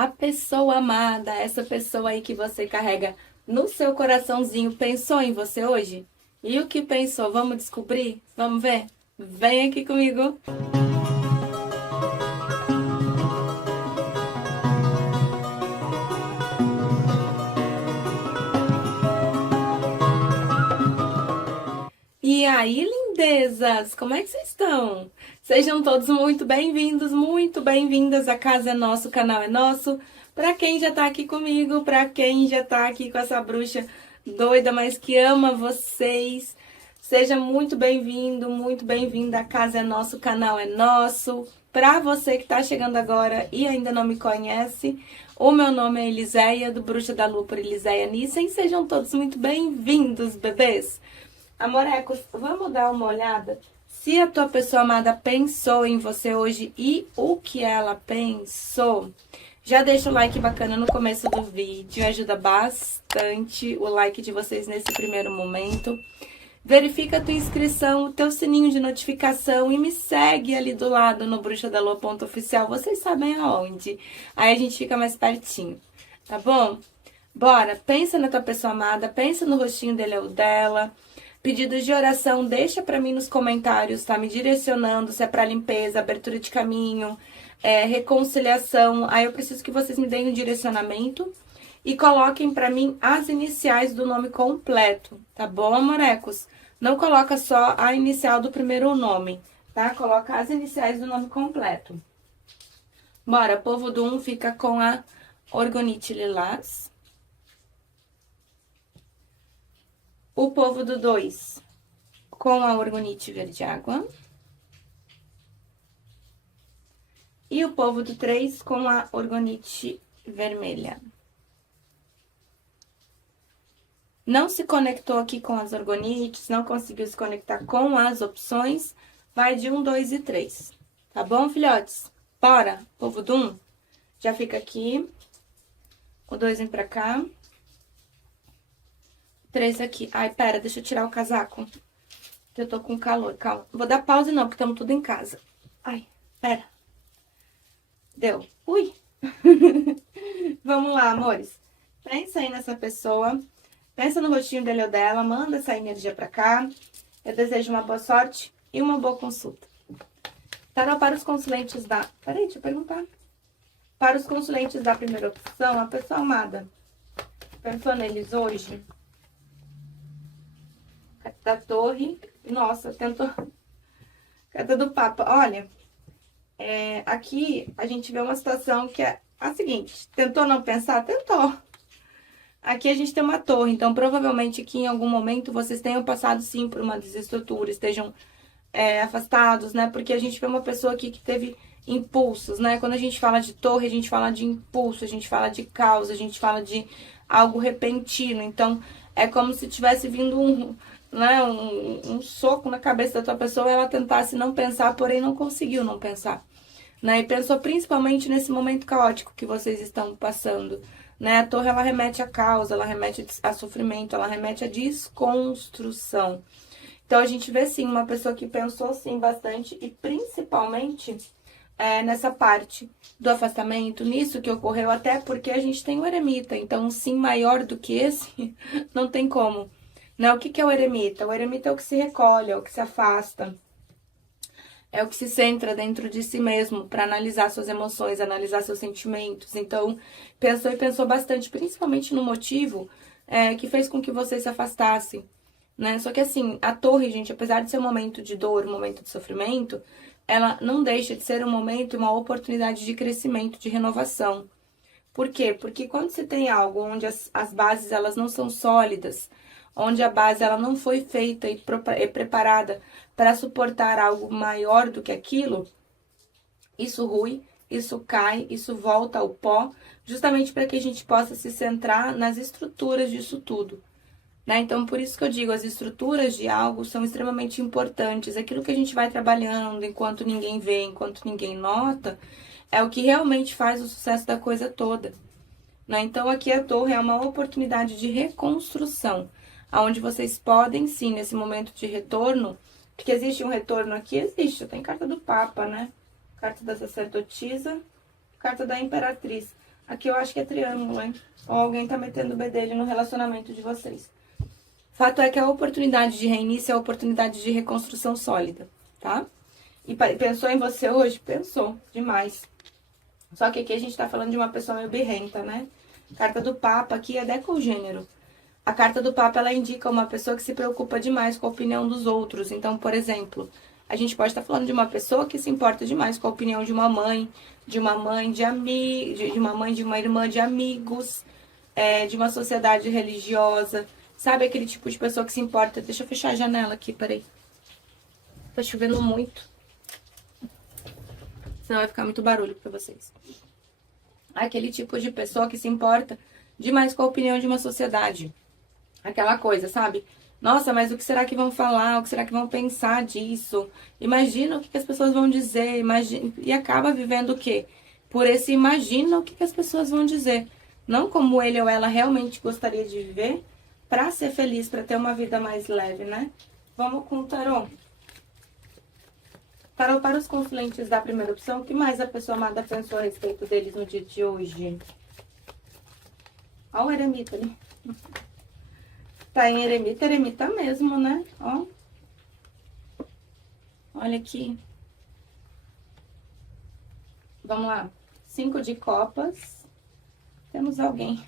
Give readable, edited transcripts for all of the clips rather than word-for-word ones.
A pessoa amada, essa pessoa aí que você carrega no seu coraçãozinho, pensou em você hoje? E o que pensou? Vamos descobrir? Vamos ver? Vem aqui comigo. E aí, lindezas, como é que vocês estão? Sejam todos muito bem-vindos, muito bem-vindas. A casa é nossa, o canal é nosso. Pra quem já tá aqui comigo, pra quem já tá aqui com essa bruxa doida, mas que ama vocês, seja muito bem-vindo, muito bem-vinda. A casa é nossa, o canal é nosso. Pra você que tá chegando agora e ainda não me conhece, o meu nome é Eliséia, do Bruxa da Lua por Eliséia Nissen. Sejam todos muito bem-vindos, bebês. Amorecos, vamos dar uma olhada se a tua pessoa amada pensou em você hoje e o que ela pensou. Já deixa o like bacana no começo do vídeo, ajuda bastante o like de vocês nesse primeiro momento. Verifica a tua inscrição, o teu sininho de notificação e me segue ali do lado no bruxadalua.oficial. Vocês sabem aonde. Aí a gente fica mais pertinho, tá bom? Bora, pensa na tua pessoa amada, pensa no rostinho dele ou dela. Pedidos de oração, deixa pra mim nos comentários, tá? Me direcionando, se é pra limpeza, abertura de caminho, reconciliação. Aí eu preciso que vocês me deem um direcionamento e coloquem pra mim as iniciais do nome completo, tá bom, amorecos? Não coloca só a inicial do primeiro nome, tá? Coloca as iniciais do nome completo. Bora, povo do 1 fica com a Orgonite Lilás. O povo do 2 com a Orgonite Verde Água. E o povo do 3 com a Orgonite Vermelha. Não se conectou aqui com as orgonites, não conseguiu se conectar com as opções, vai de 1, 2 e 3. Tá bom, filhotes? Bora, povo do 1. Já fica aqui. O 2 vem pra cá. 3 aqui. Ai, pera, deixa eu tirar o casaco. Que eu tô com calor, calma. Vou dar pausa não, porque estamos tudo em casa. Ai, pera. Deu. Ui. Vamos lá, amores. Pensa aí nessa pessoa. Pensa no rostinho dele ou dela. Manda essa energia pra cá. Eu desejo uma boa sorte e uma boa consulta. Tarô para os consulentes da... Peraí, deixa eu perguntar. Para os consulentes da primeira opção, a pessoa amada. Pensou neles hoje? Da torre. Nossa, tentou. Carta do Papa. Olha, aqui a gente vê uma situação que é a seguinte. Tentou não pensar? Tentou. Aqui a gente tem uma torre, então provavelmente aqui em algum momento vocês tenham passado sim por uma desestrutura, estejam afastados, né? Porque a gente vê uma pessoa aqui que teve impulsos, né? Quando a gente fala de torre, a gente fala de impulso, a gente fala de causa, a gente fala de algo repentino. Então, é como se tivesse vindo um soco na cabeça da tua pessoa e ela tentasse não pensar, porém não conseguiu não pensar, né? E pensou principalmente nesse momento caótico que vocês estão passando, né? A torre, ela remete à causa, ela remete a sofrimento, ela remete à desconstrução. Então, a gente vê, sim, uma pessoa que pensou, sim, bastante e principalmente nessa parte do afastamento, nisso que ocorreu, até porque a gente tem o eremita, então, um sim maior do que esse, não tem como. Né? O que é o eremita? O eremita é o que se recolhe, é o que se afasta, é o que se centra dentro de si mesmo para analisar suas emoções, analisar seus sentimentos. Então, pensou e pensou bastante, principalmente no motivo que fez com que você se afastasse, né? Só que assim, a torre, gente, apesar de ser um momento de dor, um momento de sofrimento, ela não deixa de ser um momento e uma oportunidade de crescimento, de renovação. Por quê? Porque quando você tem algo onde as bases elas não são sólidas, onde a base ela não foi feita e preparada para suportar algo maior do que aquilo, isso rui, isso cai, isso volta ao pó, justamente para que a gente possa se centrar nas estruturas disso tudo. Né? Então, por isso que eu digo, as estruturas de algo são extremamente importantes. Aquilo que a gente vai trabalhando enquanto ninguém vê, enquanto ninguém nota, é o que realmente faz o sucesso da coisa toda. Né? Então, aqui a torre é uma oportunidade de reconstrução, onde vocês podem, sim, nesse momento de retorno, porque existe um retorno aqui, existe, tem carta do Papa, né? Carta da sacerdotisa, carta da imperatriz. Aqui eu acho que é triângulo, hein? Ou alguém tá metendo o bedelho no relacionamento de vocês. Fato é que a oportunidade de reinício é a oportunidade de reconstrução sólida, tá? E pensou em você hoje? Pensou, demais. Só que aqui a gente tá falando de uma pessoa meio birrenta, né? Carta do Papa aqui é decogênero. A carta do Papa, ela indica uma pessoa que se preocupa demais com a opinião dos outros. Então, por exemplo, a gente pode estar falando de uma pessoa que se importa demais com a opinião de uma mãe, de uma mãe de uma mãe, de uma irmã, de amigos, de uma sociedade religiosa. Sabe aquele tipo de pessoa que se importa? Deixa eu fechar a janela aqui, peraí. Tá chovendo muito. Senão vai ficar muito barulho pra vocês. Aquele tipo de pessoa que se importa demais com a opinião de uma sociedade. Aquela coisa, sabe? Nossa, mas o que será que vão falar? O que será que vão pensar disso? Imagina o que as pessoas vão dizer. Imagina... E acaba vivendo o quê? Por esse imagina o que as pessoas vão dizer. Não como ele ou ela realmente gostaria de viver pra ser feliz, pra ter uma vida mais leve, né? Vamos com o tarô. Tarô para os consulentes da primeira opção. O que mais a pessoa amada pensou a respeito deles no dia de hoje? Olha o eremita ali. Tá em eremita, eremita mesmo, né? Ó. Olha aqui. Vamos lá. 5 de copas. Temos alguém.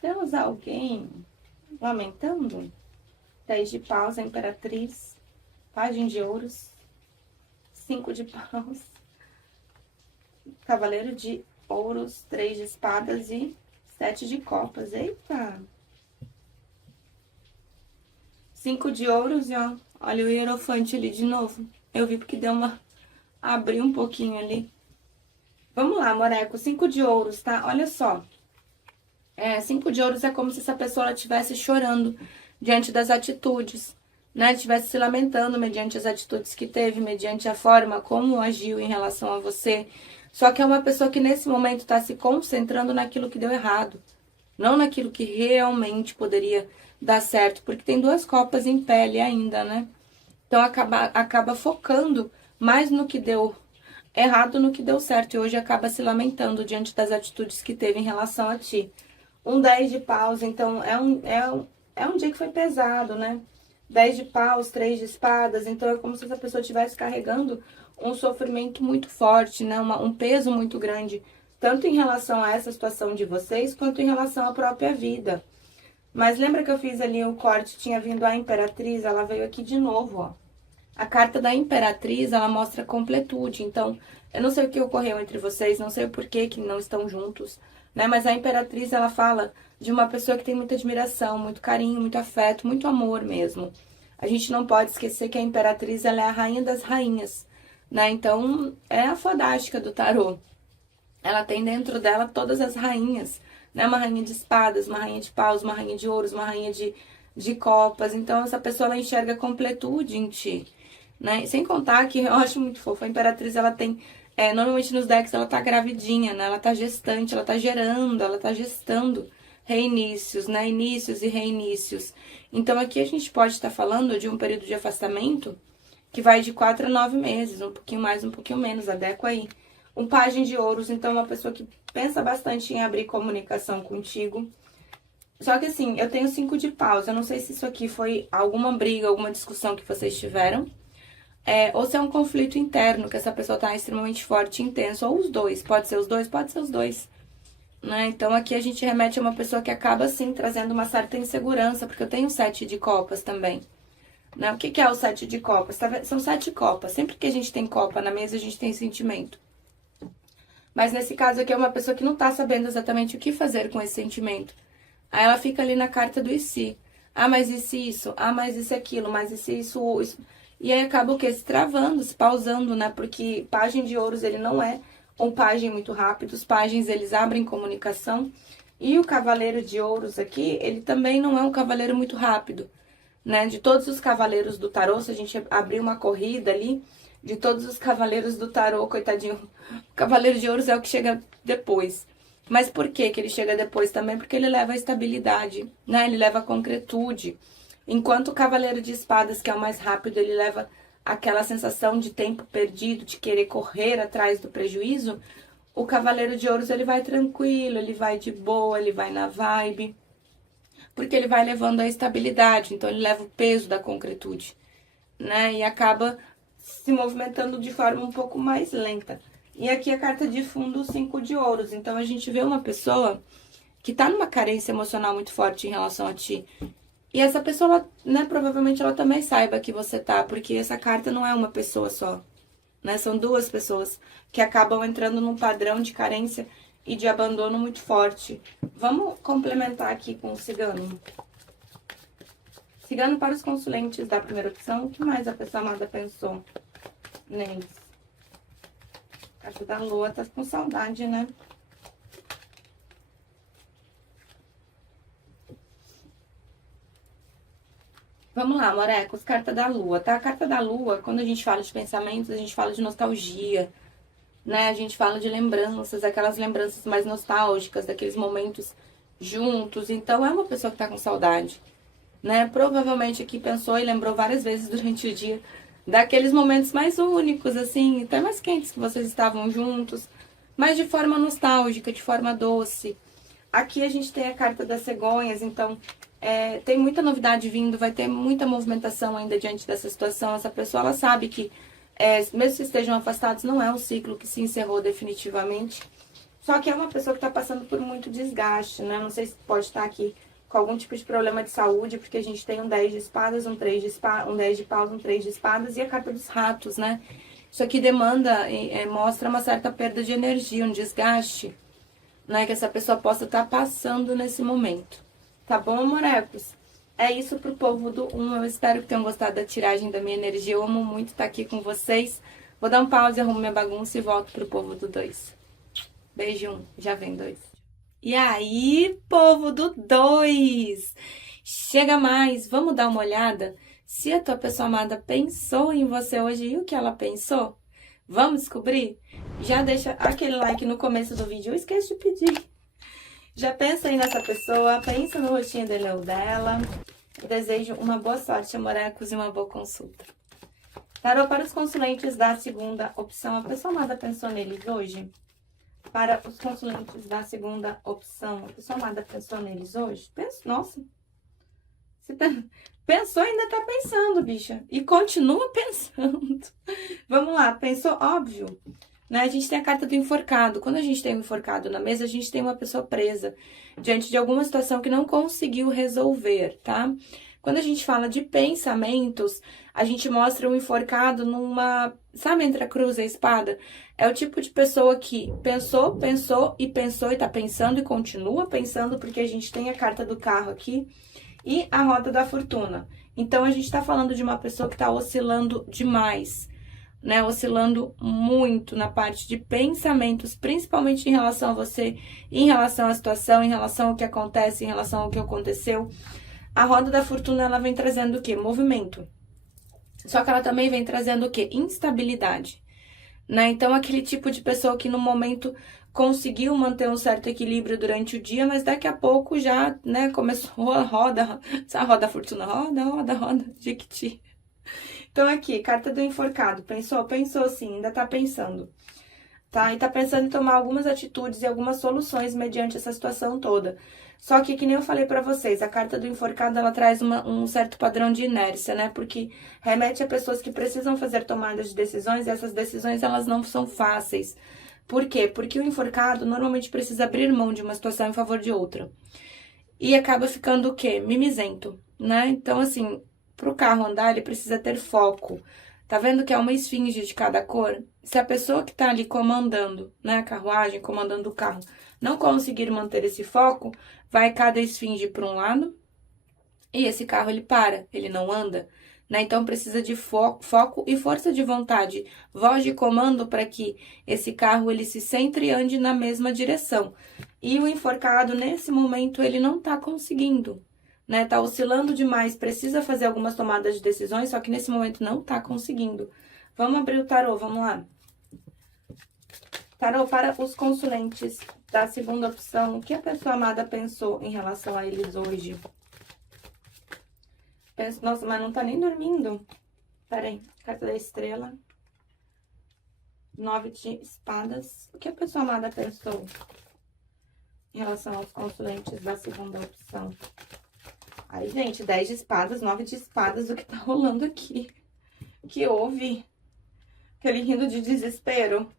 Temos alguém lamentando. 10 de paus, a imperatriz. Pajem de ouros. 5 de paus. Cavaleiro de ouros. 3 de espadas e 7 de copas. Eita! 5 de ouros e ó, olha o hierofante ali de novo. Eu vi porque deu uma... abriu um pouquinho ali. Vamos lá, Moreco. 5 de ouros, tá? Olha só. 5 de ouros é como se essa pessoa estivesse chorando diante das atitudes, né? Estivesse se lamentando mediante as atitudes que teve, mediante a forma como agiu em relação a você. Só que é uma pessoa que nesse momento está se concentrando naquilo que deu errado. Não naquilo que realmente poderia dar certo, porque tem 2 copas em pele ainda, né? Então acaba focando mais no que deu errado no que deu certo. E hoje acaba se lamentando diante das atitudes que teve em relação a ti. 10 de paus, então é um dia que foi pesado, né? 10 de paus, 3 de espadas, então é como se essa pessoa estivesse carregando um sofrimento muito forte, né? Um peso muito grande, tanto em relação a essa situação de vocês, quanto em relação à própria vida. Mas lembra que eu fiz ali o corte, tinha vindo a imperatriz, ela veio aqui de novo, ó. A carta da imperatriz, ela mostra completude, então, eu não sei o que ocorreu entre vocês, não sei o porquê que não estão juntos, né? Mas a imperatriz, ela fala de uma pessoa que tem muita admiração, muito carinho, muito afeto, muito amor mesmo. A gente não pode esquecer que a imperatriz, ela é a rainha das rainhas, né? Então, é a fodástica do tarô. Ela tem dentro dela todas as rainhas, né? Uma rainha de espadas, uma rainha de paus, uma rainha de ouros, uma rainha de copas. Então, essa pessoa, ela enxerga completude em ti, né? Sem contar que eu acho muito fofa. A imperatriz, ela tem... normalmente nos decks, ela tá gravidinha, né? Ela tá gestante, ela tá gerando, ela tá gestando reinícios, né? Inícios e reinícios. Então, aqui a gente pode estar falando de um período de afastamento que vai de 4 a 9 meses. Um pouquinho mais, um pouquinho menos. Adequa aí. Um pajem de ouros, então uma pessoa que pensa bastante em abrir comunicação contigo. Só que assim, eu tenho 5 de paus. Eu não sei se isso aqui foi alguma briga, alguma discussão que vocês tiveram. Ou se é um conflito interno, que essa pessoa tá extremamente forte e intenso. Ou os dois. Pode ser os dois? Pode ser os dois. Né? Então aqui a gente remete a uma pessoa que acaba assim trazendo uma certa insegurança. Porque eu tenho 7 de copas também. Né? O que é o 7 de copas? São 7 copas. Sempre que a gente tem copa na mesa, a gente tem sentimento. Mas nesse caso aqui é uma pessoa que não tá sabendo exatamente o que fazer com esse sentimento. Aí ela fica ali na carta do e se. Ah, mas e se isso? Ah, mas e se aquilo? Mas e se isso? E aí acaba o quê? Se travando, se pausando, né? Porque pajem de ouros, ele não é um pajem muito rápido. Os pajens, eles abrem comunicação. E o cavaleiro de ouros aqui, ele também não é um cavaleiro muito rápido, né? De todos os cavaleiros do tarô, se a gente abrir uma corrida ali... De todos os cavaleiros do tarô, coitadinho, o cavaleiro de ouros é o que chega depois. Mas por que ele chega depois também? Porque ele leva a estabilidade, né? Ele leva a concretude. Enquanto o cavaleiro de espadas, que é o mais rápido, ele leva aquela sensação de tempo perdido, de querer correr atrás do prejuízo. O Cavaleiro de Ouros, ele vai tranquilo, ele vai de boa, ele vai na vibe, porque ele vai levando a estabilidade, então ele leva o peso da concretude, né? E acaba se movimentando de forma um pouco mais lenta. E aqui a carta de fundo, o 5 de ouros. Então, a gente vê uma pessoa que tá numa carência emocional muito forte em relação a ti. E essa pessoa, né, provavelmente ela também saiba que você tá, porque essa carta não é uma pessoa só, né? São duas pessoas que acabam entrando num padrão de carência e de abandono muito forte. Vamos complementar aqui com o cigano. Cigano para os consulentes da primeira opção, o que mais a pessoa amada pensou neles? Carta da lua, tá com saudade, né? Vamos lá, morecos, carta da lua, tá? A carta da lua, quando a gente fala de pensamentos, a gente fala de nostalgia, né? A gente fala de lembranças, aquelas lembranças mais nostálgicas, daqueles momentos juntos. Então, é uma pessoa que tá com saudade, né? Provavelmente aqui pensou e lembrou várias vezes durante o dia daqueles momentos mais únicos, assim, até mais quentes que vocês estavam juntos, mas de forma nostálgica, de forma doce. Aqui a gente tem a carta das cegonhas, então tem muita novidade vindo, vai ter muita movimentação ainda diante dessa situação. Essa pessoa, ela sabe que, mesmo se estejam afastados, não é um ciclo que se encerrou definitivamente. Só que é uma pessoa que está passando por muito desgaste, né? Não sei se pode estar aqui com algum tipo de problema de saúde, porque a gente tem um 10 de espadas, um 3 de espadas, um 10 de paus, um 3 de espadas e a carta dos ratos, né? Isso aqui demanda, mostra uma certa perda de energia, um desgaste, né? Que essa pessoa possa estar passando nesse momento. Tá bom, amorecos? É isso pro povo do 1. Eu espero que tenham gostado da tiragem da minha energia. Eu amo muito estar aqui com vocês. Vou dar um pause, arrumo minha bagunça e volto pro povo do 2. Beijo, 1. Já vem 2. E aí, povo do 2? Chega mais, vamos dar uma olhada se a tua pessoa amada pensou em você hoje e o que ela pensou? Vamos descobrir? Já deixa aquele like no começo do vídeo, eu esqueço de pedir. Já pensa aí nessa pessoa, pensa no rostinho dele ou dela. Eu desejo uma boa sorte, amorecos, e uma boa consulta. Tarô para os consulentes da segunda opção. A pessoa amada pensou neles hoje? Para os consulentes da segunda opção, a pessoa amada pensou neles hoje? Nossa, você pensou e ainda tá pensando, bicha. E continua pensando. Vamos lá, pensou? Óbvio. Né? A gente tem a carta do enforcado. Quando a gente tem um enforcado na mesa, a gente tem uma pessoa presa diante de alguma situação que não conseguiu resolver, tá? Quando a gente fala de pensamentos, a gente mostra o enforcado numa... Sabe, entre a cruz e a espada? É o tipo de pessoa que pensou, pensou e pensou e tá pensando e continua pensando, porque a gente tem a carta do carro aqui e a roda da fortuna. Então, a gente tá falando de uma pessoa que tá oscilando demais, né, oscilando muito na parte de pensamentos, principalmente em relação a você, em relação à situação, em relação ao que acontece, em relação ao que aconteceu. A roda da fortuna, ela vem trazendo o quê? Movimento. Só que ela também vem trazendo o quê? Instabilidade, né? Então, aquele tipo de pessoa que no momento conseguiu manter um certo equilíbrio durante o dia, mas daqui a pouco já, né, começou a roda, a roda da fortuna, roda, Jequiti. Então, aqui, carta do enforcado. Pensou? Pensou sim, ainda tá pensando. Tá? E tá pensando em tomar algumas atitudes e algumas soluções mediante essa situação toda. Só que nem eu falei pra vocês, a carta do enforcado, ela traz um certo padrão de inércia, né? Porque remete a pessoas que precisam fazer tomadas de decisões e essas decisões, elas não são fáceis. Por quê? Porque o enforcado normalmente precisa abrir mão de uma situação em favor de outra. E acaba ficando o quê? Mimizento, né? Então, assim, pro carro andar, ele precisa ter foco. Tá vendo que é uma esfinge de cada cor? Se a pessoa que tá ali comandando, né, a carruagem, comandando o carro, não conseguir manter esse foco, vai cada esfinge para um lado e esse carro ele para, ele não anda, né? Então precisa de foco e força de vontade, voz de comando para que esse carro ele se centre e ande na mesma direção. E o enforcado nesse momento ele não tá conseguindo, né? Tá oscilando demais, precisa fazer algumas tomadas de decisões, só que nesse momento não tá conseguindo. Vamos abrir o tarô, vamos lá. Tarô para os consulentes da segunda opção. O que a pessoa amada pensou em relação a eles hoje? Nossa, mas não tá nem dormindo. Pera aí, carta da estrela. 9 de espadas. O que a pessoa amada pensou em relação aos consulentes da segunda opção? Aí, gente, 10 de espadas, 9 de espadas, o que tá rolando aqui? O que houve? Aquele rindo de desespero.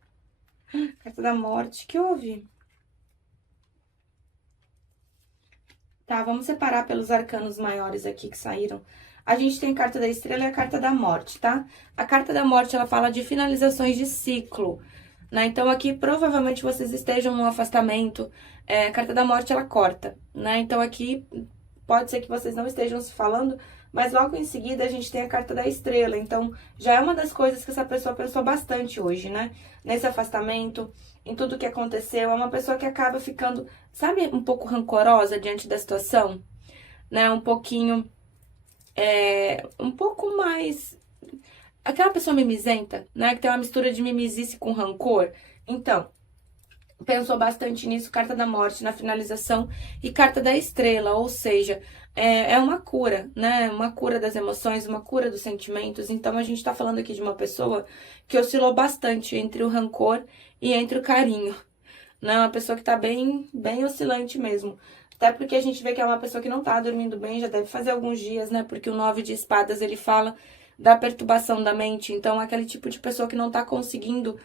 Carta da morte, o que houve? Tá, vamos separar pelos arcanos maiores aqui que saíram. A gente tem a carta da estrela e a carta da morte, tá? A carta da morte, ela fala de finalizações de ciclo, né? Então, aqui, provavelmente, vocês estejam num afastamento. A carta da morte, ela corta, né? Então, aqui, pode ser que vocês não estejam se falando, mas logo em seguida a gente tem a carta da estrela. Então, já é uma das coisas que essa pessoa pensou bastante hoje, né? Nesse afastamento, em tudo que aconteceu. É uma pessoa que acaba ficando, sabe, um pouco rancorosa diante da situação, né? Um pouquinho, um pouco mais... Aquela pessoa mimizenta, né? Que tem uma mistura de mimizice com rancor. Então, pensou bastante nisso, carta da morte na finalização e carta da estrela, ou seja, é uma cura, né? Uma cura das emoções, uma cura dos sentimentos. Então, a gente tá falando aqui de uma pessoa que oscilou bastante entre o rancor e entre o carinho, né? Uma pessoa que tá bem, bem oscilante mesmo. Até porque a gente vê que é uma pessoa que não tá dormindo bem, já deve fazer alguns dias, né? Porque o 9 de espadas, ele fala da perturbação da mente. Então, aquele tipo de pessoa que não tá conseguindo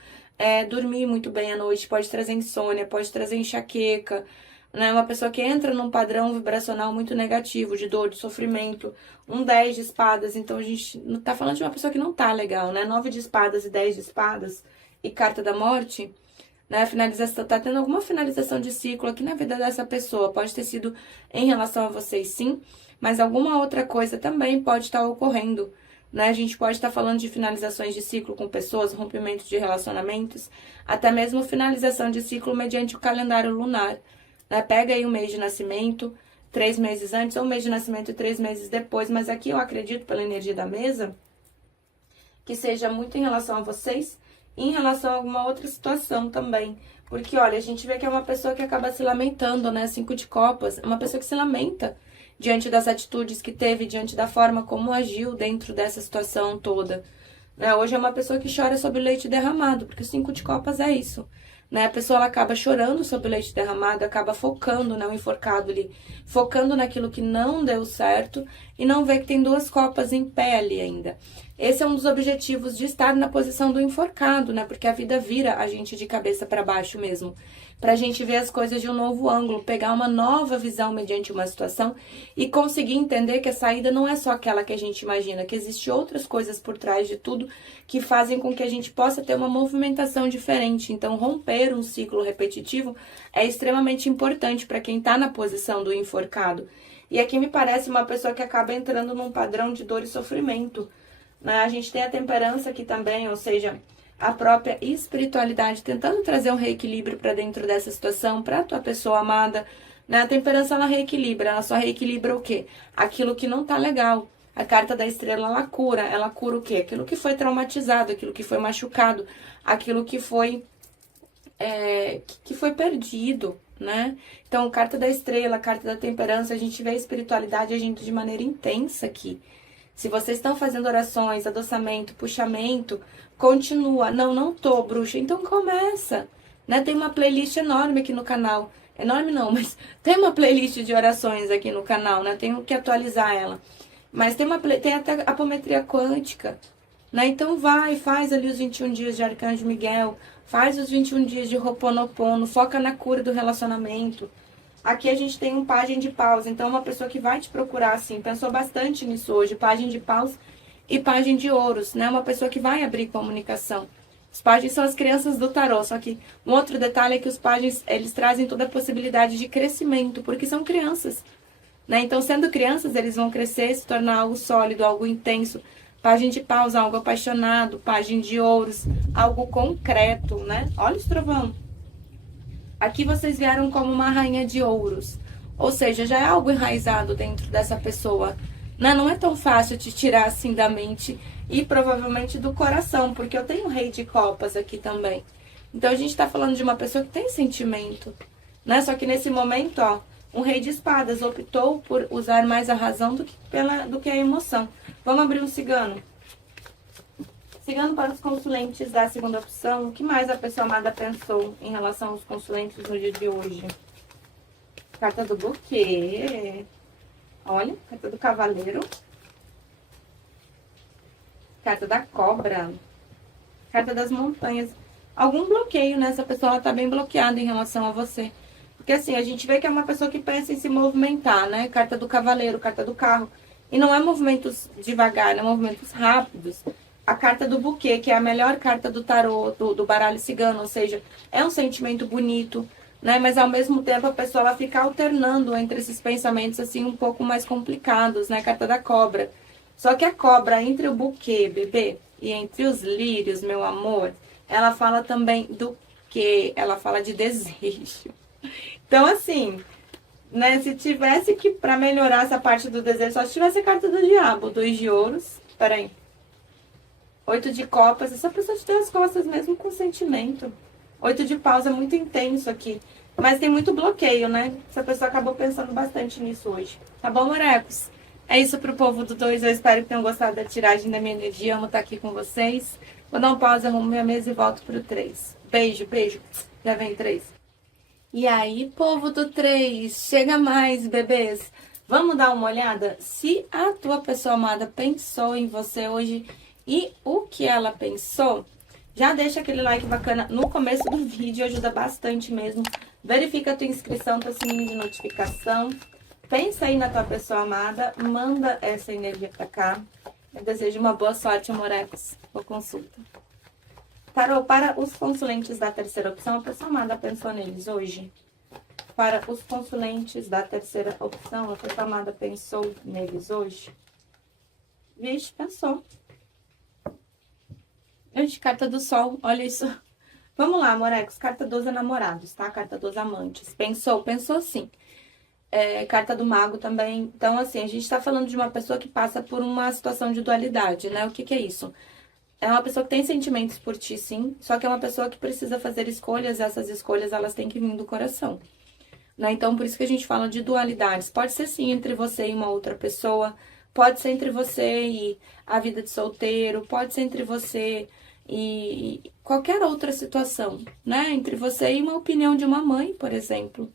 dormir muito bem à noite, pode trazer insônia, pode trazer enxaqueca, né? Uma pessoa que entra num padrão vibracional muito negativo, de dor, de sofrimento. Um 10 de espadas, então a gente não tá falando de uma pessoa que não tá legal, né? 9 de espadas e 10 de espadas e carta da morte, né? Finalização, tá tendo alguma finalização de ciclo aqui na vida dessa pessoa. Pode ter sido em relação a vocês, sim, mas alguma outra coisa também pode estar ocorrendo, né? A gente pode estar falando de finalizações de ciclo com pessoas, rompimento de relacionamentos, até mesmo finalização de ciclo mediante o calendário lunar, né? Pega aí o mês de nascimento, 3 meses antes, ou mês de nascimento e 3 meses depois, mas aqui eu acredito, pela energia da mesa, que seja muito em relação a vocês e em relação a alguma outra situação também. Porque, olha, a gente vê que é uma pessoa que acaba se lamentando, né? 5 de copas, é uma pessoa que se lamenta diante das atitudes que teve, diante da forma como agiu dentro dessa situação toda. Né? Hoje é uma pessoa que chora sobre o leite derramado, porque o 5 de copas é isso. Né? A pessoa ela acaba chorando sobre o leite derramado, acaba focando, né, o enforcado ali, focando naquilo que não deu certo e não vê que tem 2 copas em pé ali ainda. Esse é um dos objetivos de estar na posição do enforcado, né? Porque a vida vira a gente de cabeça para baixo mesmo. Pra gente ver as coisas de um novo ângulo, pegar uma nova visão mediante uma situação e conseguir entender que a saída não é só aquela que a gente imagina, que existem outras coisas por trás de tudo que fazem com que a gente possa ter uma movimentação diferente. Então, romper um ciclo repetitivo é extremamente importante para quem tá na posição do enforcado. E aqui me parece uma pessoa que acaba entrando num padrão de dor e sofrimento. A gente tem a temperança aqui também, ou seja, a própria espiritualidade tentando trazer um reequilíbrio para dentro dessa situação, para a tua pessoa amada. Né? A temperança, ela reequilibra, ela só reequilibra o quê? Aquilo que não tá legal. A carta da estrela, ela cura o quê? Aquilo que foi traumatizado, aquilo que foi machucado, aquilo que foi perdido, né? Então, carta da estrela, carta da temperança, a gente vê a espiritualidade agindo de maneira intensa aqui. Se vocês estão fazendo orações, adoçamento, puxamento, continua. Não tô, bruxa. Então começa, né? Tem uma playlist enorme aqui no canal. Enorme não, mas tem uma playlist de orações aqui no canal, né? Tenho que atualizar ela. Mas tem até a apometria quântica, né? Então faz ali os 21 dias de Arcanjo Miguel, faz os 21 dias de Ho'oponopono, foca na cura do relacionamento. Aqui a gente tem um pajem de paus, então uma pessoa que vai te procurar, assim, pensou bastante nisso hoje, pajem de paus e pajem de ouros, né? Uma pessoa que vai abrir comunicação. Os pajens são as crianças do tarô, só que um outro detalhe é que os pajens, eles trazem toda a possibilidade de crescimento, porque são crianças, né? Então, sendo crianças, eles vão crescer, se tornar algo sólido, algo intenso. Pajem de paus, algo apaixonado, pajem de ouros, algo concreto, né? Olha o trovão. Aqui vocês vieram como uma rainha de ouros. Ou seja, já é algo enraizado dentro dessa pessoa. Né? Não é tão fácil te tirar assim da mente e provavelmente do coração, porque eu tenho o rei de copas aqui também. Então a gente tá falando de uma pessoa que tem sentimento. Né? Só que nesse momento, ó, um rei de espadas optou por usar mais a razão do que a emoção. Vamos abrir um cigano. Seguindo para os consulentes da segunda opção, o que mais a pessoa amada pensou em relação aos consulentes no dia de hoje? Carta do buquê. Olha, carta do cavaleiro. Carta da cobra. Carta das montanhas. Algum bloqueio, né? Essa pessoa tá bem bloqueada em relação a você. Porque assim, a gente vê que é uma pessoa que pensa em se movimentar, né? Carta do cavaleiro, carta do carro. E não é movimentos devagar, é movimentos rápidos. A carta do buquê, que é a melhor carta do tarô, do baralho cigano, ou seja, é um sentimento bonito, né? Mas ao mesmo tempo a pessoa ela fica alternando entre esses pensamentos assim um pouco mais complicados, né? Carta da cobra. Só que a cobra entre o buquê, bebê, e entre os lírios, meu amor, ela fala também do quê? Ela fala de desejo. Então assim, né, se tivesse que, pra melhorar essa parte do desejo, só se tivesse a carta do diabo, 2 de ouros, peraí, 8 de copas, essa pessoa te deu as costas mesmo com sentimento. 8 de paus é muito intenso aqui, mas tem muito bloqueio, né? Essa pessoa acabou pensando bastante nisso hoje. Tá bom, morecos? É isso pro povo do 2, eu espero que tenham gostado da tiragem da minha energia, amo estar aqui com vocês. Vou dar um pause, arrumo minha mesa e volto pro 3. Beijo, beijo. Já vem 3. E aí, povo do 3, chega mais, bebês. Vamos dar uma olhada se a tua pessoa amada pensou em você hoje e o que ela pensou. Já deixa aquele like bacana no começo do vídeo, ajuda bastante mesmo. Verifica a tua inscrição, teu sininho de notificação. Pensa aí na tua pessoa amada, manda essa energia pra cá. Eu desejo uma boa sorte, amorecos. Boa consulta. Tarô, para os consulentes da terceira opção, a pessoa amada pensou neles hoje? Para os consulentes da terceira opção, a pessoa amada pensou neles hoje? Vixe, pensou. Gente, carta do sol, olha isso. Vamos lá, amorecos, carta dos enamorados, tá? Carta dos amantes. Pensou? Pensou sim. Carta do mago também. Então, assim, a gente tá falando de uma pessoa que passa por uma situação de dualidade, né? O que que é isso? É uma pessoa que tem sentimentos por ti, sim, só que é uma pessoa que precisa fazer escolhas, e essas escolhas, elas têm que vir do coração, né? Então, por isso que a gente fala de dualidades. Pode ser, sim, entre você e uma outra pessoa, pode ser entre você e a vida de solteiro, pode ser entre você e qualquer outra situação, né? Entre você e uma opinião de uma mãe, por exemplo.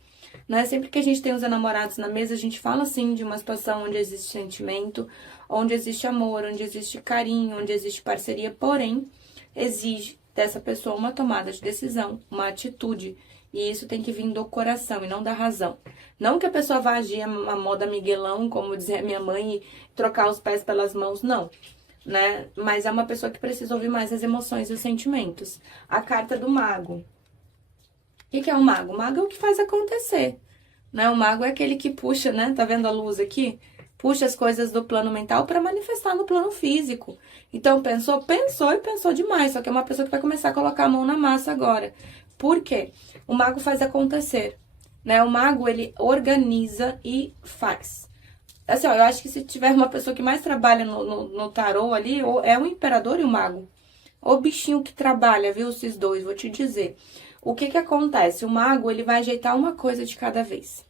Né? Sempre que a gente tem os enamorados na mesa, a gente fala, assim, de uma situação onde existe sentimento, onde existe amor, onde existe carinho, onde existe parceria, porém, exige dessa pessoa uma tomada de decisão, uma atitude, e isso tem que vir do coração e não da razão. Não que a pessoa vá agir a moda Miguelão, como dizia minha mãe, e trocar os pés pelas mãos, não. Né? Mas é uma pessoa que precisa ouvir mais as emoções e os sentimentos. A carta do mago. O que é o mago? O mago é o que faz acontecer, né? O mago é aquele que puxa, né? Tá vendo a luz aqui? Puxa as coisas do plano mental para manifestar no plano físico. Então, pensou e pensou demais. Só que é uma pessoa que vai começar a colocar a mão na massa agora. Por quê? O mago faz acontecer, né? O mago, ele organiza e faz. Assim, ó, eu acho que se tiver uma pessoa que mais trabalha no tarô ali, é o imperador e o mago. O bichinho que trabalha, viu, esses dois, vou te dizer. O que que acontece? O mago, ele vai ajeitar uma coisa de cada vez.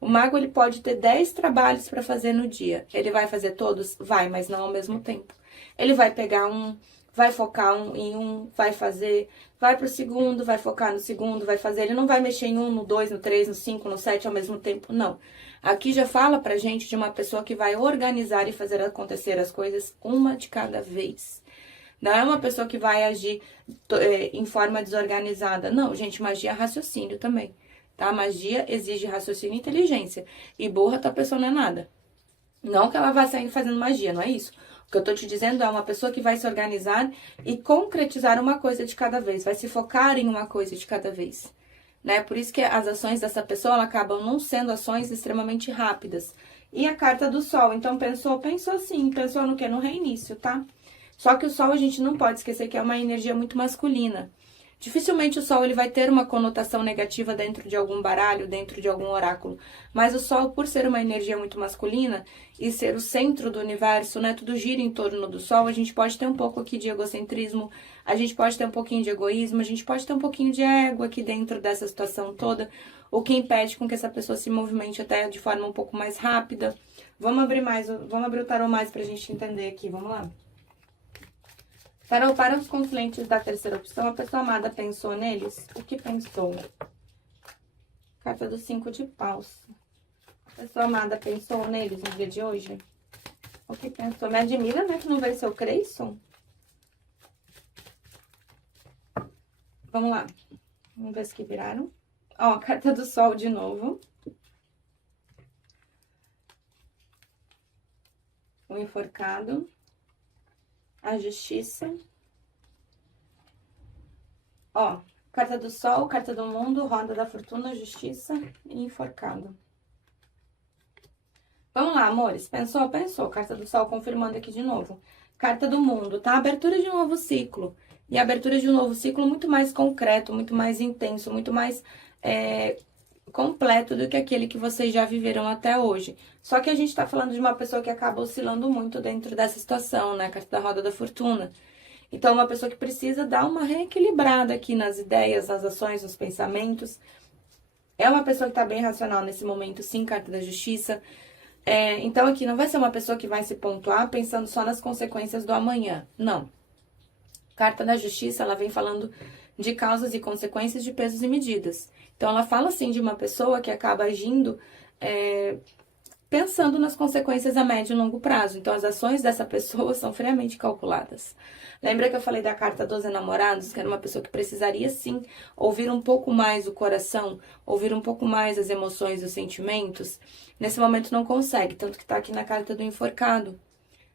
O mago, ele pode ter 10 trabalhos para fazer no dia. Ele vai fazer todos? Vai, mas não ao mesmo tempo. Ele vai pegar um, vai focar em um, vai fazer, vai pro segundo, vai focar no segundo, vai fazer. Ele não vai mexer em um, no 2, no 3, no 5, no 7 ao mesmo tempo, não. Aqui já fala pra gente de uma pessoa que vai organizar e fazer acontecer as coisas uma de cada vez. Não é uma pessoa que vai agir em forma desorganizada. Não, gente, magia é raciocínio também, tá? Magia exige raciocínio e inteligência. E burra, tua pessoa não é nada. Não que ela vá sair fazendo magia, não é isso. O que eu tô te dizendo é uma pessoa que vai se organizar e concretizar uma coisa de cada vez. Vai se focar em uma coisa de cada vez, né? Por isso que as ações dessa pessoa, ela acabam não sendo ações extremamente rápidas. E a carta do sol, então pensou sim. Pensou no quê? No reinício, tá? Só que o sol a gente não pode esquecer que é uma energia muito masculina. Dificilmente o sol ele vai ter uma conotação negativa dentro de algum baralho, dentro de algum oráculo. Mas o sol, por ser uma energia muito masculina e ser o centro do universo, né, tudo gira em torno do sol, a gente pode ter um pouco aqui de egocentrismo, a gente pode ter um pouquinho de egoísmo, a gente pode ter um pouquinho de ego aqui dentro dessa situação toda, o que impede com que essa pessoa se movimente até de forma um pouco mais rápida. Vamos abrir o tarô mais pra gente entender aqui, vamos lá. Tarô, para os conflitos da terceira opção, a pessoa amada pensou neles? O que pensou? Carta do 5 de paus. A pessoa amada pensou neles no dia de hoje? O que pensou? Me admira, né, que não veio seu Creyson? Vamos lá. Vamos ver se que viraram. Ó, a carta do sol de novo. O enforcado. A justiça. Ó, carta do sol, carta do mundo, roda da fortuna, justiça e enforcado. Vamos lá, amores. Pensou? Pensou. Carta do sol confirmando aqui de novo. Carta do mundo, tá? Abertura de um novo ciclo. E a abertura de um novo ciclo muito mais concreto, muito mais intenso, muito mais completo do que aquele que vocês já viveram até hoje. Só que a gente tá falando de uma pessoa que acaba oscilando muito dentro dessa situação, né? Carta da roda da fortuna. Então, uma pessoa que precisa dar uma reequilibrada aqui nas ideias, nas ações, nos pensamentos. É uma pessoa que tá bem racional nesse momento, sim, carta da justiça. Então, aqui não vai ser uma pessoa que vai se pontuar pensando só nas consequências do amanhã. Não. Carta da justiça, ela vem falando de causas e consequências de pesos e medidas. Então, ela fala, assim, de uma pessoa que acaba agindo pensando nas consequências a médio e longo prazo. Então, as ações dessa pessoa são friamente calculadas. Lembra que eu falei da carta dos enamorados, que era uma pessoa que precisaria, sim, ouvir um pouco mais o coração, ouvir um pouco mais as emoções, os sentimentos? Nesse momento não consegue, tanto que tá aqui na carta do enforcado.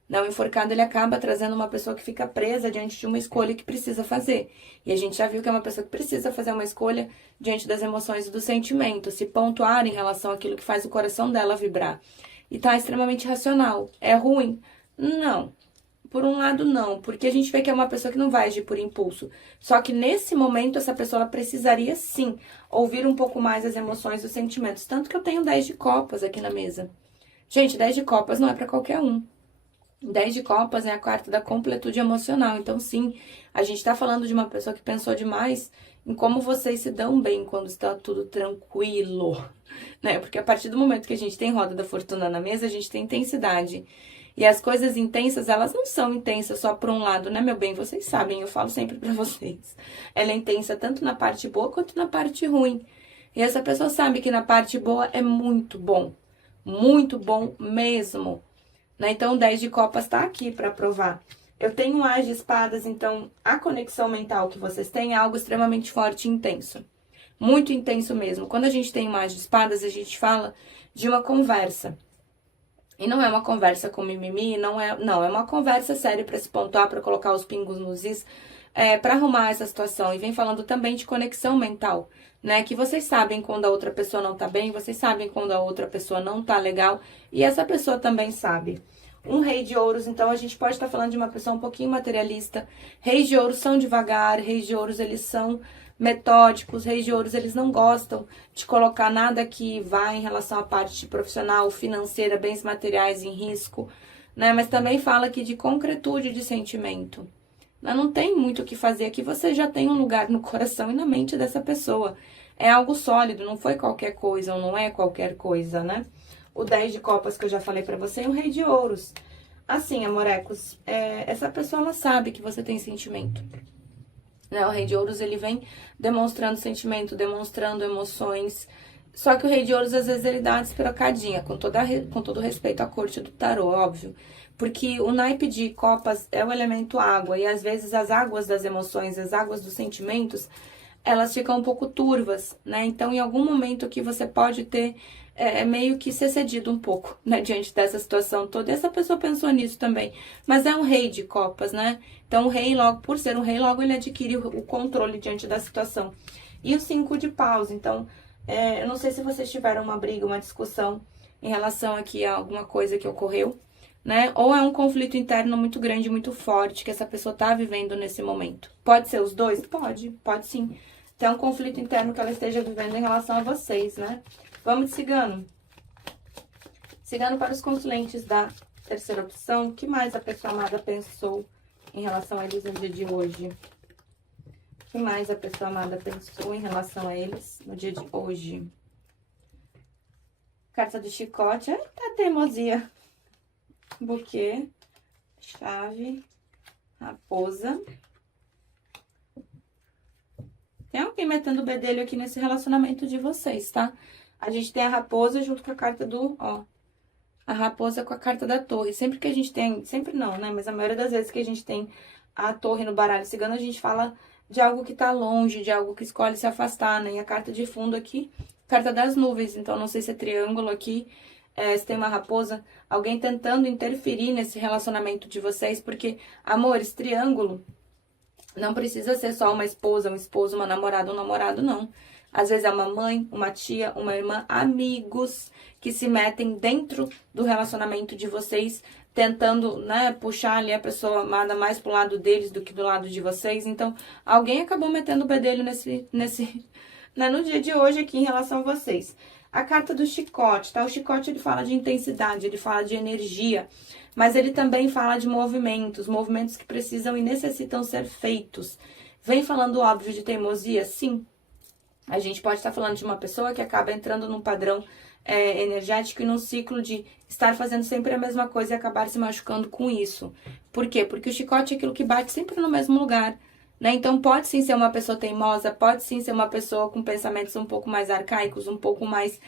Não, o enforcado, ele acaba trazendo uma pessoa que fica presa diante de uma escolha que precisa fazer. E a gente já viu que é uma pessoa que precisa fazer uma escolha diante das emoções e dos sentimentos, se pontuar em relação àquilo que faz o coração dela vibrar. E tá extremamente racional. É ruim? Não. Por um lado, não, porque a gente vê que é uma pessoa que não vai agir por impulso. Só que nesse momento, essa pessoa ela precisaria, sim, ouvir um pouco mais as emoções e os sentimentos. Tanto que eu tenho 10 de copas aqui na mesa. Gente, 10 de copas não é pra qualquer um. 10 de copas é a carta da completude emocional. Então, sim, a gente tá falando de uma pessoa que pensou demais em como vocês se dão bem quando está tudo tranquilo, né? Porque a partir do momento que a gente tem roda da fortuna na mesa, a gente tem intensidade. E as coisas intensas, elas não são intensas só por um lado, né, meu bem? Vocês sabem, eu falo sempre pra vocês. Ela é intensa tanto na parte boa quanto na parte ruim. E essa pessoa sabe que na parte boa é muito bom mesmo. Né? Então, o 10 de copas tá aqui para provar. Eu tenho um as de espadas, então a conexão mental que vocês têm é algo extremamente forte e intenso. Muito intenso mesmo. Quando a gente tem um as de espadas, a gente fala de uma conversa. E não é uma conversa com mimimi, não, é uma conversa séria para se pontuar, para colocar os pingos nos is, para arrumar essa situação. E vem falando também de conexão mental, né? Que vocês sabem quando a outra pessoa não tá bem, vocês sabem quando a outra pessoa não tá legal, e essa pessoa também sabe. Um rei de ouros, então a gente pode estar falando de uma pessoa um pouquinho materialista. Reis de ouros são devagar, reis de ouros eles são metódicos, reis de ouros eles não gostam de colocar nada que vá em relação à parte profissional, financeira, bens materiais em risco, né? Mas também fala aqui de concretude de sentimento. Não tem muito o que fazer aqui, você já tem um lugar no coração e na mente dessa pessoa. É algo sólido, não foi qualquer coisa ou não é qualquer coisa, né? O 10 de copas que eu já falei pra você e o rei de ouros. Assim, amorecos, essa pessoa ela sabe que você tem sentimento. Né? O rei de ouros, ele vem demonstrando sentimento, demonstrando emoções. Só que o rei de ouros, às vezes, ele dá uma despirocadinha, com todo respeito à corte do tarô, óbvio. Porque o naipe de copas é o elemento água, e às vezes as águas das emoções, as águas dos sentimentos, elas ficam um pouco turvas, né? Então, em algum momento que você pode ter meio que ser cedido um pouco, né? Diante dessa situação toda. E essa pessoa pensou nisso também. Mas é um rei de copas, né? Então, o rei, logo, por ser um rei, logo ele adquire o controle diante da situação. E o 5 de paus. Então, eu não sei se vocês tiveram uma briga, uma discussão em relação aqui a alguma coisa que ocorreu, né? Ou é um conflito interno muito grande, muito forte, que essa pessoa tá vivendo nesse momento. Pode ser os dois? Pode sim. Então, é um conflito interno que ela esteja vivendo em relação a vocês, né? Vamos de cigano. Cigano para os consulentes da terceira opção. O que mais a pessoa amada pensou em relação a eles no dia de hoje? O que mais a pessoa amada pensou em relação a eles no dia de hoje? Carta do chicote. Eita, teimosia. Buquê. Chave. raposa. Tem alguém metendo o bedelho aqui nesse relacionamento de vocês, tá? A gente tem a raposa junto com a carta do, ó, a raposa com a carta da torre. Sempre que a gente tem, sempre não, né? Mas a maioria das vezes que a gente tem a torre no baralho cigano, a gente fala de algo que tá longe, de algo que escolhe se afastar, né? E a carta de fundo aqui, carta das nuvens. Então, não sei se é triângulo aqui, se tem uma raposa, alguém tentando interferir nesse relacionamento de vocês, porque, amores, triângulo não precisa ser só uma esposa, um esposo, uma namorada, um namorado, não. Às vezes é uma mãe, uma tia, uma irmã, amigos que se metem dentro do relacionamento de vocês, tentando, né, puxar ali a pessoa amada mais pro lado deles do que do lado de vocês. Então, alguém acabou metendo o bedelho né, no dia de hoje aqui em relação a vocês. A carta do chicote, tá? O chicote, ele fala de intensidade, ele fala de energia, mas ele também fala de movimentos, movimentos que precisam e necessitam ser feitos. Vem falando óbvio de teimosia? Sim. A gente pode estar falando de uma pessoa que acaba entrando num padrão energético e num ciclo de estar fazendo sempre a mesma coisa e acabar se machucando com isso. Por quê? Porque o chicote é aquilo que bate sempre no mesmo lugar, né? Então pode sim ser uma pessoa teimosa, pode sim ser uma pessoa com pensamentos um pouco mais arcaicos, um pouco mais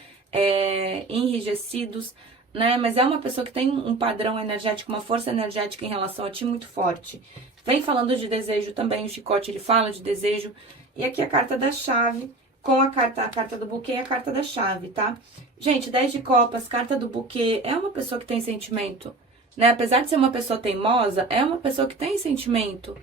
enrijecidos, né? Mas é uma pessoa que tem um padrão energético, uma força energética em relação a ti muito forte. Vem falando de desejo também, o chicote ele fala de desejo. E aqui a carta da chave, com a carta do buquê e a carta da chave, tá? Gente, 10 de copas, carta do buquê, é uma pessoa que tem sentimento, né? Apesar de ser uma pessoa teimosa, é uma pessoa que tem sentimento,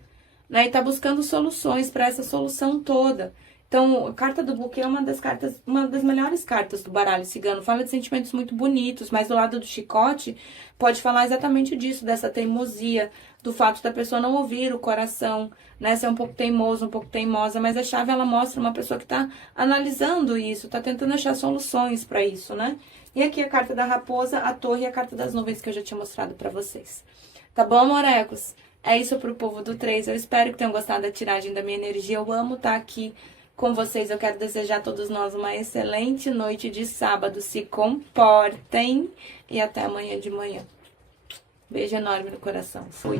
né? E tá buscando soluções para essa solução toda. Então, a carta do buquê é uma das melhores cartas do baralho cigano. Fala de sentimentos muito bonitos, mas do lado do chicote pode falar exatamente disso, dessa teimosia, do fato da pessoa não ouvir o coração, né? Ser um pouco teimoso, um pouco teimosa, mas a chave ela mostra uma pessoa que tá analisando isso, tá tentando achar soluções para isso, né? E aqui a carta da raposa, a torre e a carta das nuvens que eu já tinha mostrado para vocês. Tá bom, morecos? É isso pro povo do 3. Eu espero que tenham gostado da tiragem da minha energia. Eu amo estar aqui com vocês. Eu quero desejar a todos nós uma excelente noite de sábado. Se comportem e até amanhã de manhã. Beijo enorme no coração. Fui.